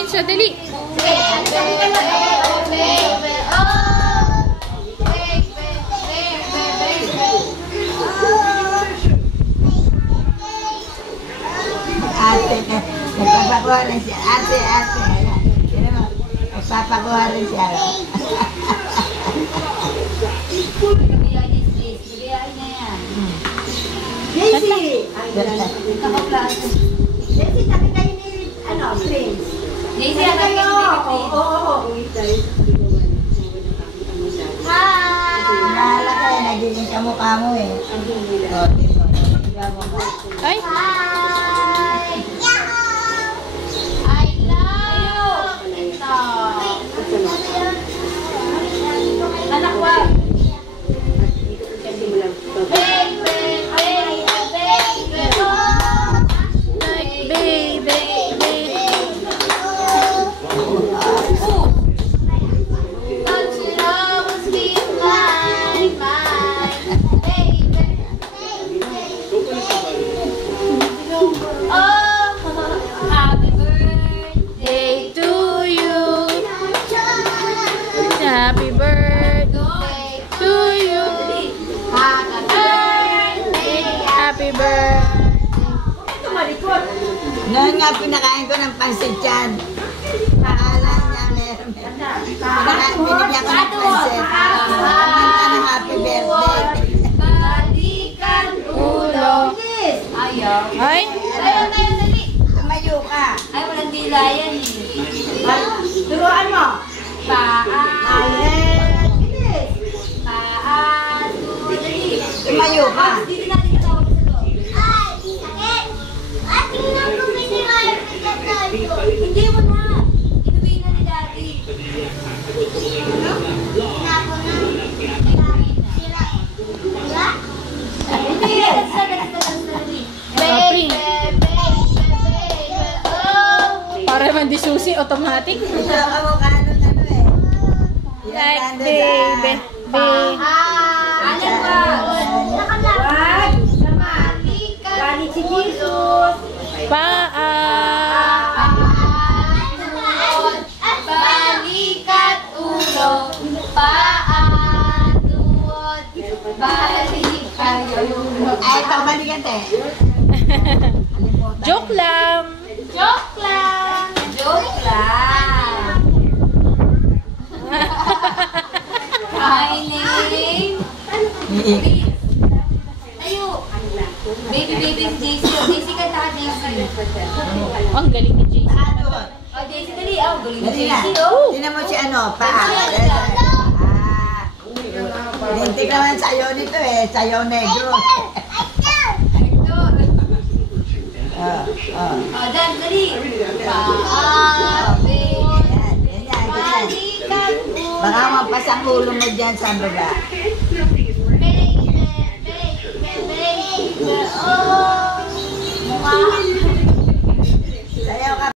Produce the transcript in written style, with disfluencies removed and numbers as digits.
Prince, dali. Ate, nagpapakuha rin siya. Ate. Nagpapakuha rin siya. Daisy! Daisy, tabi kayo ni, Prince. Daisy, tabi kayo. Oo. Nala kayo, nagiging kamukha mo eh. Ay! I love ito. Anak ko. Happy birthday to you. Happy birthday. Noon nga pinakain ko ng pansit yan. Akala niya meron. Binibigyan ko ng pansit. Kumanta ng happy birthday. Balikan ulo. Ayaw. Ay! Tayo, dali. Tumayo ka. Ay, walang dila yan eh. Turuan mo. Tumayo ka. Dito natin kasama sa loob. Hindi mo na. Inuwi na ni Daddy. Hindi. Para man di susi, automatic. Ito ang mukha nun eh. Like baby. Alam ba? Wag. Galit si Jesus. Balikat ulo. Paan. Tuwod. Balikat ulo. Ay, ito, balikan eh. Joke lang. Joke lang. Joke lang. My name. Tayo. Baby Daisy. Daisy ka na Daisy. Ang galing ni JC. Oh, Daisy dali. Oh, galing ni Dali na. Daisy. Oh. Tingnan mo si paa. Hindi naman sayo nito eh. Sayo negro. Oh, Dan, dali. Paabi. Balikan ulo. Baka mapasang ulo mo dyan sa baba. Baby. Oh. Mukha.